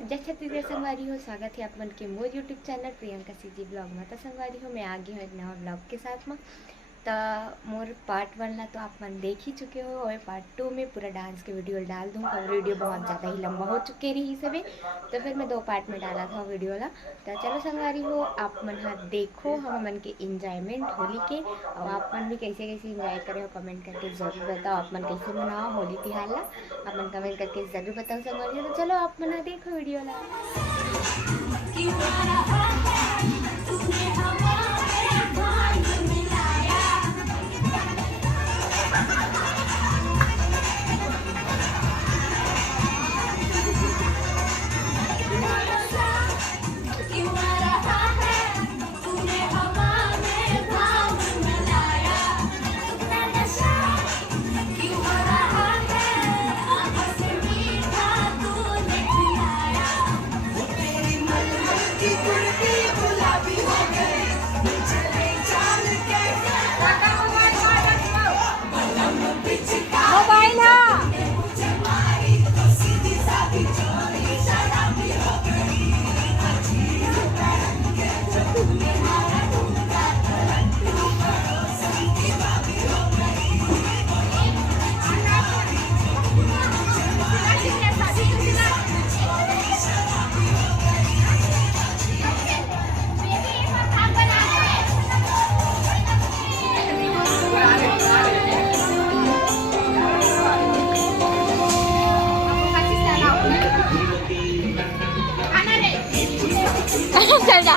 जय छत्तीसगढ़ संगवारी हो। स्वागत है आप मन के मोर YouTube channel Priyanka CG blog में। तो संगवारी हो मैं आ गई हूँ एक नवा ब्लॉग के साथ में। तो मोर पार्ट 1 ला तो आप मन देख ही चुके हो और पार्ट 2 में पूरा डांस के वीडियो डाल दूँ। और वीडियो बहुत ज़्यादा ही लंबा हो चुके रही सभी, तो फिर मैं 2 पार्ट में डाला था वीडियो ला। तो चलो संगवारी हो आप मन हाँ देखो हम मन के इंजॉयमेंट होली के, और आप मन भी कैसे कैसे इंजॉय करे हो कमेंट करके ज़रूर बताओ। आप मन कैसे मनाओ होली तिहार ला, आप मन कमेंट करके ज़रूर बताओ संगवारी हो। तो चलो आप मन देखो वीडियो ला। चल जा।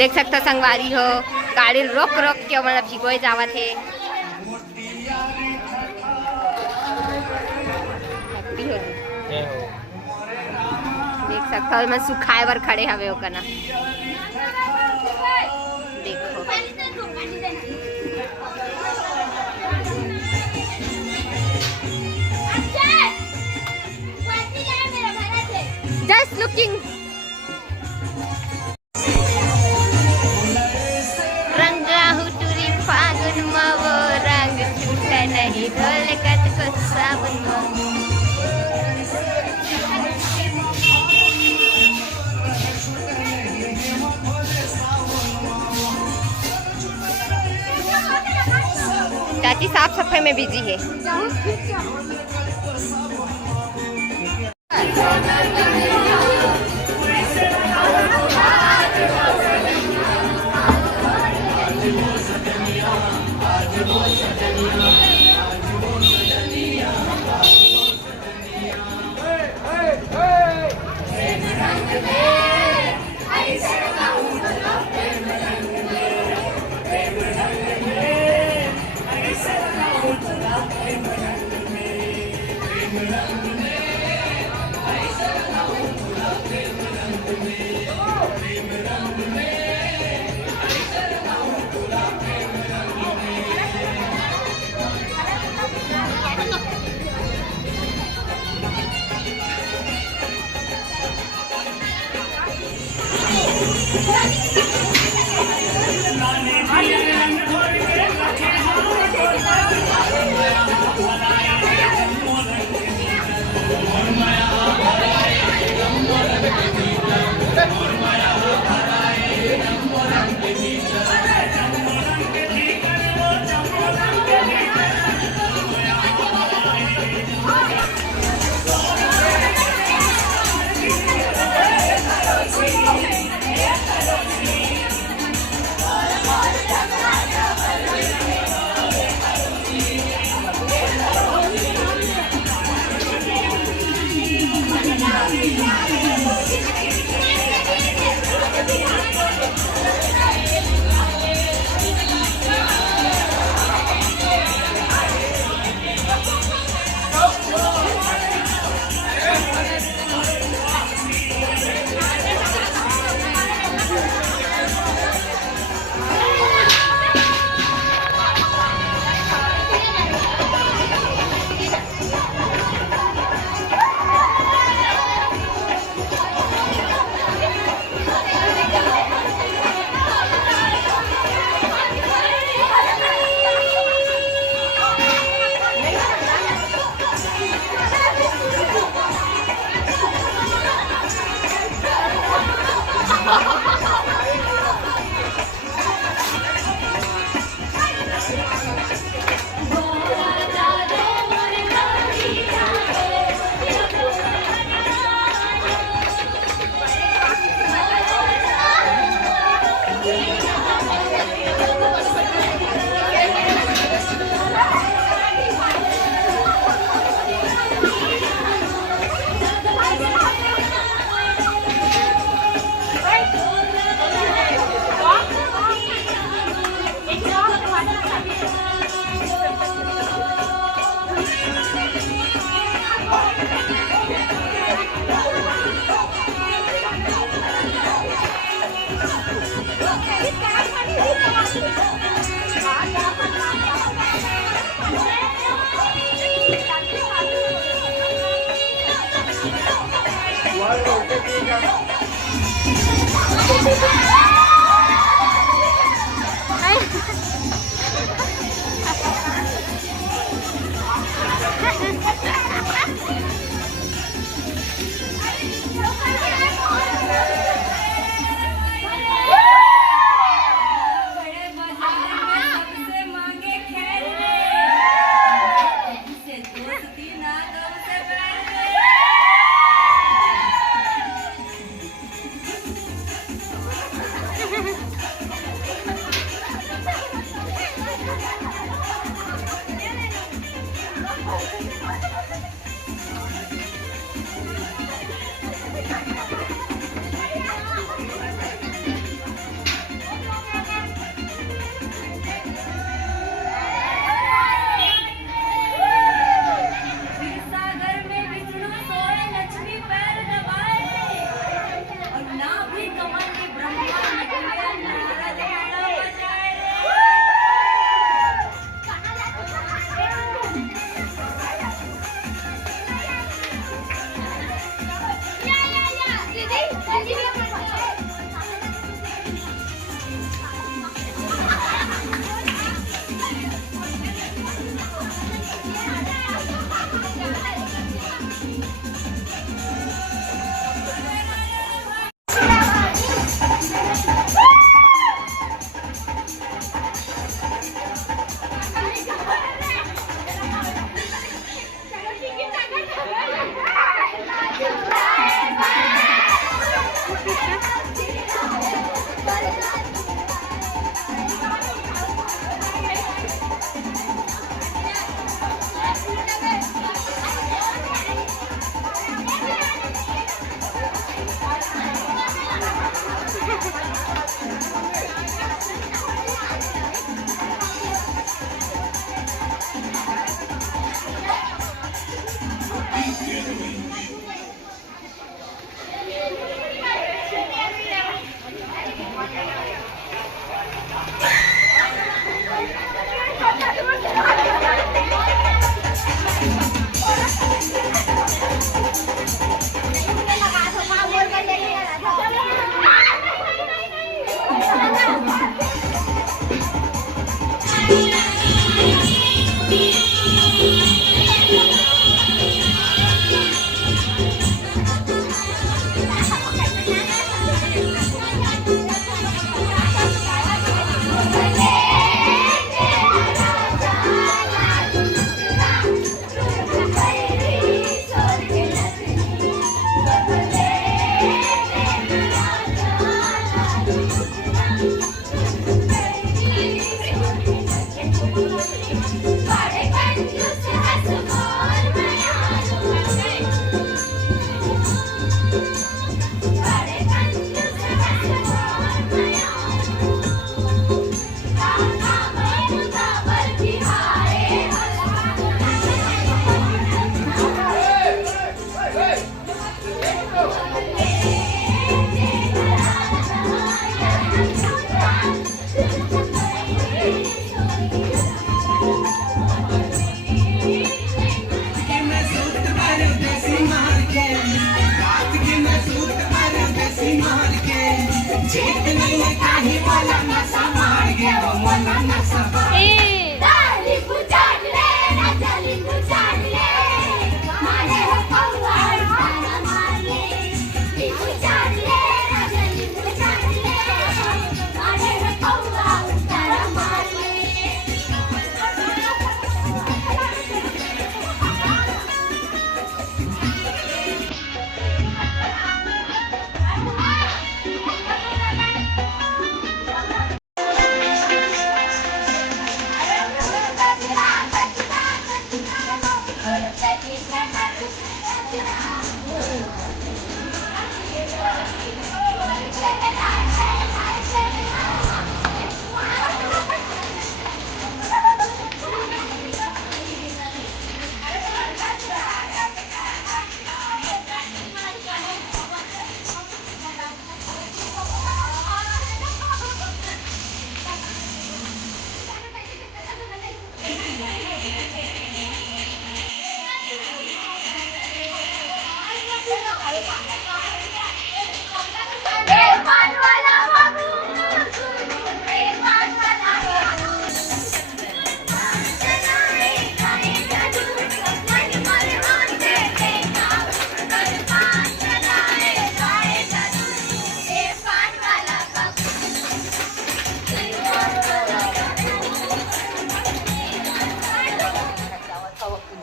देख सकता संगवारी हो गाड़ी रोक रोक के मतलब भिगोए जावत है। देख सकता हो मैं सुखाए बर खड़े हवे ओकर ना। देखो जस्ट लुकिंग नहीं ढोल कट को सावन चाची साफ सफाई में बिजी है।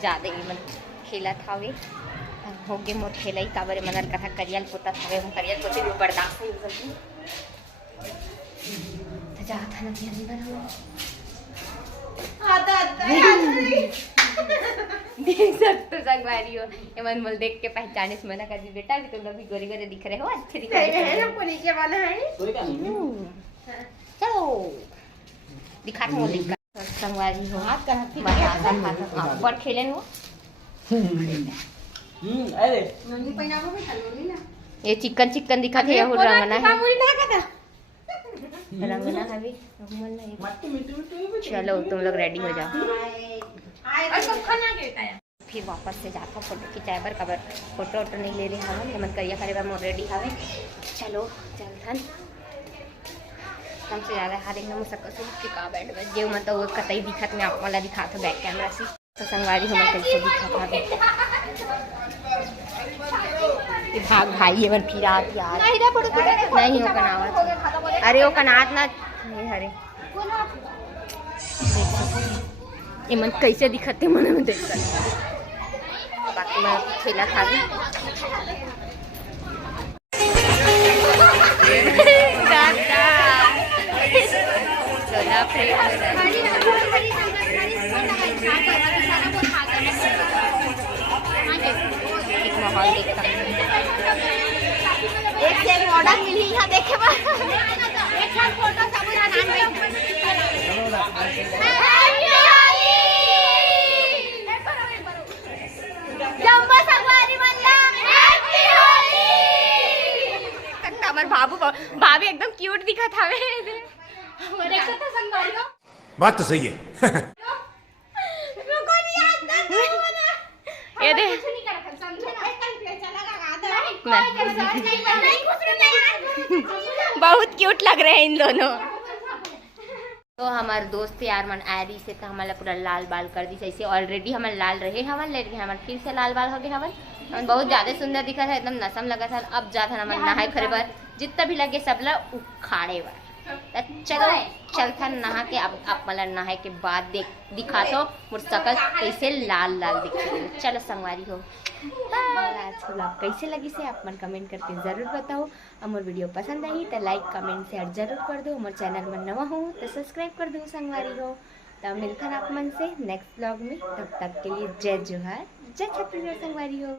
ज़्यादा ही मन खेला थावे हो गए मोर खेला ही काबर मन कथा करियल पोता थावे हम करियल पोते भी बर्दाश्त नहीं कर सकती तो जा था ना अंदर हम आता देख सकते संगवारी हो ये मन मोल देख के पहचाने से मना कर दी बेटा कि तुम लोग भी गोरे गोरे दिख रहे हो अच्छे दिख रहे हैं ना पुलिस के वाला है चलो दिखा दो लिंक संगवारी हो हाथ कर हाथ पर खेले हो अरे नोनी पहिनाबो में नोनी ना ये चिकन चिकन दिखा थे हो रंगना है कामुरी ना कथा रंगना है भी रंगना है मट्टी मिट्टी चलो तुम लोग रेडी हो जाओ और सब खाना देता है फिर वापस से जाकर फोटो खिंचाए बर कबर फोटो वोटो नहीं ले रहे हवन मन करिया करे बार मोर रेडी हवे चलो चलथन हमसे ज़्यादा हर एक सकल से चिका बैठ में जो मतलब वो कतई दिखत में आप वाला दिखा था बैक कैमरा से तो संगवारी हमें कैसे दिखा था ये भाग भाई ये मन फिर आत यार नहीं हो कनावत अरे वो कनात ना ये हरे ये मन कैसे दिखते मन में देख कर बाकी मैं खेला था भी माहौल देखता एक से एक मॉडल मिली यहाँ देखे एक साथ फोटो सब हमारे बाबू भाभी एकदम क्यूट दिखा था बात तो सही है ये दे बहुत क्यूट लग रहे हैं इन दोनों तो हमारे दोस्त यार मन आरी से तो हमारा पूरा लाल बाल कर दी ऐसे ऑलरेडी हमारे लाल रहे हवन लेकिन हमारे फिर से लाल बाल हो गए हवन हम बहुत ज़्यादा सुंदर दिखा था एकदम नसम लगा था अब जा था हमारे नहाए खरे बार जितना भी लगे सब ला उखाड़े बार चलो चलता नहा के अब आप मतलब नहाए के बाद दिखा तो मुझ सकल कैसे लाल लाल दिखे चलो संगवारी हो आज ब्लॉग कैसे लगी से आप मन कमेंट करके ज़रूर बताओ और मोर वीडियो पसंद आई तो लाइक कमेंट शेयर जरूर कर दो मोर चैनल में नवा हो तो सब्सक्राइब कर दो संगवारी हो तो मिलता आप मन से नेक्स्ट ब्लॉग में तब तक के लिए जय जोहार जय छत्तीसगढ़ संगवारी हो।